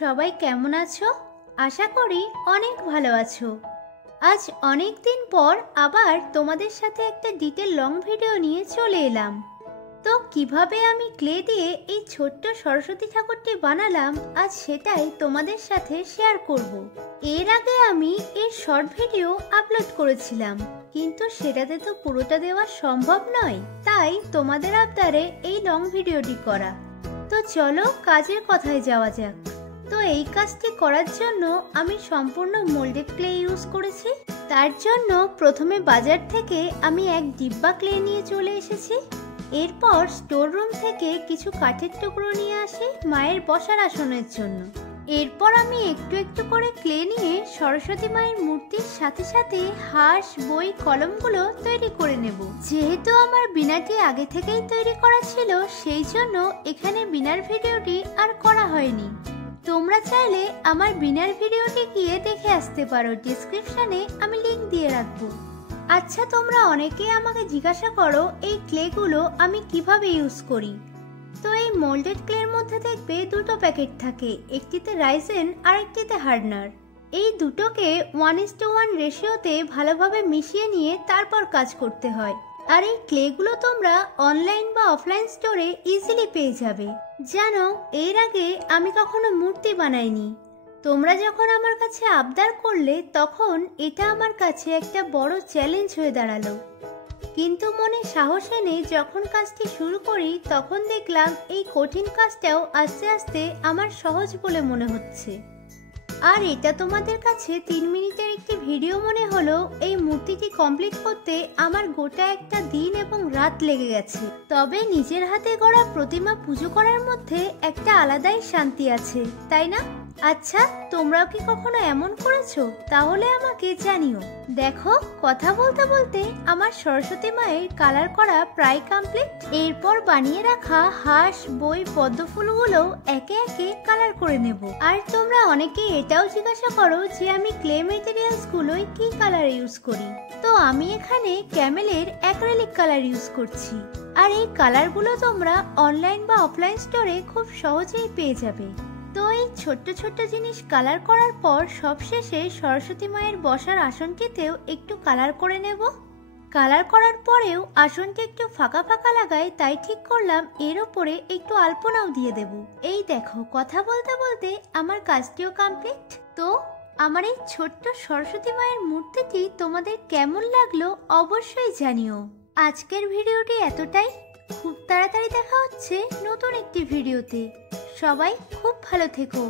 সবাই কেমন আছো? আশা করি অনেক ভালো আছো। আজ অনেক দিন পর আবার তোমাদের সাথে একটা ডিটেল লং ভিডিও নিয়ে চলে এলাম। তো কিভাবে আমি ক্লে দিয়ে এই ছোট্ট সরস্বতী ঠাকুরটি বানালাম আজ সেটাই তোমাদের সাথে শেয়ার করব। এর আগে আমি এর শর্ট ভিডিও আপলোড করেছিলাম, কিন্তু সেটাতে তো পুরোটা দেওয়া সম্ভব নয়, তাই তোমাদের আবদারে এই লং ভিডিওটি করা। তো চলো কাজের কথায় যাওয়া যাক। তো এই কাজটি করার জন্য আমি সম্পূর্ণ মোল্ডেড ক্লে ইউজ করেছি। তার জন্য প্রথমে বাজার থেকে আমি এক ডিব্বা ক্লে নিয়ে চলে এসেছি। এরপর স্টোর রুম থেকে কিছু কাঠের টুকরো নিয়ে আসি মায়ের বসার আসনের জন্য। এরপর আমি একটু একটু করে ক্লে নিয়ে সরস্বতী মায়ের মূর্তির সাথে সাথে হাঁস, বই, কলমগুলো তৈরি করে নেব। যেহেতু আমার বিনাটি আগে থেকেই তৈরি করা ছিল, সেই জন্য এখানে বিনার ভিডিওটি আর করা হয়নি। তোমরা চাইলে আমার বিনার ভিডিওটি গিয়ে দেখে আসতে পারো, ডেসক্রিপশনে আমি লিংক দিয়ে রাখবো। আচ্ছা, তোমরা অনেকেই আমাকে জিজ্ঞাসা করো এই ক্লেগুলো আমি কিভাবে ইউজ করি। তো এই মোল্ডেড ক্লের মধ্যে দেখবে দুটো প্যাকেট থাকে, একটিতে রাইসেন আর একটিতে হার্ডনার। এই দুটোকে 1:1 রেশিওতে ভালোভাবে মিশিয়ে নিয়ে তারপর কাজ করতে হয়। আর এই ক্লেগুলো তোমরা অনলাইন বা অফলাইন স্টোরে ইজিলি পেয়ে যাবে। জানো, এর আগে আমি কখনো মূর্তি বানাইনি। তোমরা যখন আমার কাছে আবদার করলে তখন এটা আমার কাছে একটা বড় চ্যালেঞ্জ হয়ে দাঁড়ালো। কিন্তু মনে সাহস এনে যখন কাজটি শুরু করি তখন দেখলাম এই কঠিন কাজটাও আস্তে আস্তে আমার সহজ বলে মনে হচ্ছে। আর এটা তোমাদের কাছে 3 মিনিটের একটি ভিডিও মনে হলো, এই মূর্তিটি কমপ্লিট করতে আমার গোটা একটা দিন এবং রাত লেগে গেছে। তবে নিজের হাতে গড়া প্রতিমা পুজো করার মধ্যে একটা আলাদাই শান্তি আছে, তাই না? আচ্ছা, তোমরাও কি কখনো এমন করেছো? তাহলে আমাকে জানিও। দেখো, কথা বলতে বলতে আমার সরস্বতী মায়ের কালার করা প্রায় কমপ্লিট। এরপর বানিয়ে রাখা হাঁস, বই, পদ্ম ফুলগুলো একে একে কালার করে নেব। আর তোমরা অনেকেই এটাও জিজ্ঞাসা করো যে আমি ক্লে মেটেরিয়ালস গুলোই কি কালার ইউজ করি। তো আমি এখানে ক্যামেলের অ্যাক্রিলিক কালার ইউজ করছি। আর এই কালারগুলো তোমরা অনলাইন বা অফলাইন স্টোরে খুব সহজেই পেয়ে যাবে। তো এই ছোট্ট ছোট্ট জিনিস কালার করার পর সবশেষে সরস্বতী মায়ের বসার আসনটিতেও একটু কালার করে নেব। কালার করার পরেও আসনটি একটু ফাঁকা ফাঁকা লাগায়, তাই ঠিক করলাম এর ওপরে একটু আলপনাও দিয়ে দেব। এই দেখো, কথা বলতে বলতে আমার কাজটিও কমপ্লিট। তো আমার এই ছোট্ট সরস্বতী মায়ের মূর্তিটি তোমাদের কেমন লাগলো অবশ্যই জানিও। আজকের ভিডিওটি এতটাই। খুব তাড়াতাড়ি দেখা হচ্ছে নতুন একটি ভিডিওতে। সবাই খুব ভালো থেকো।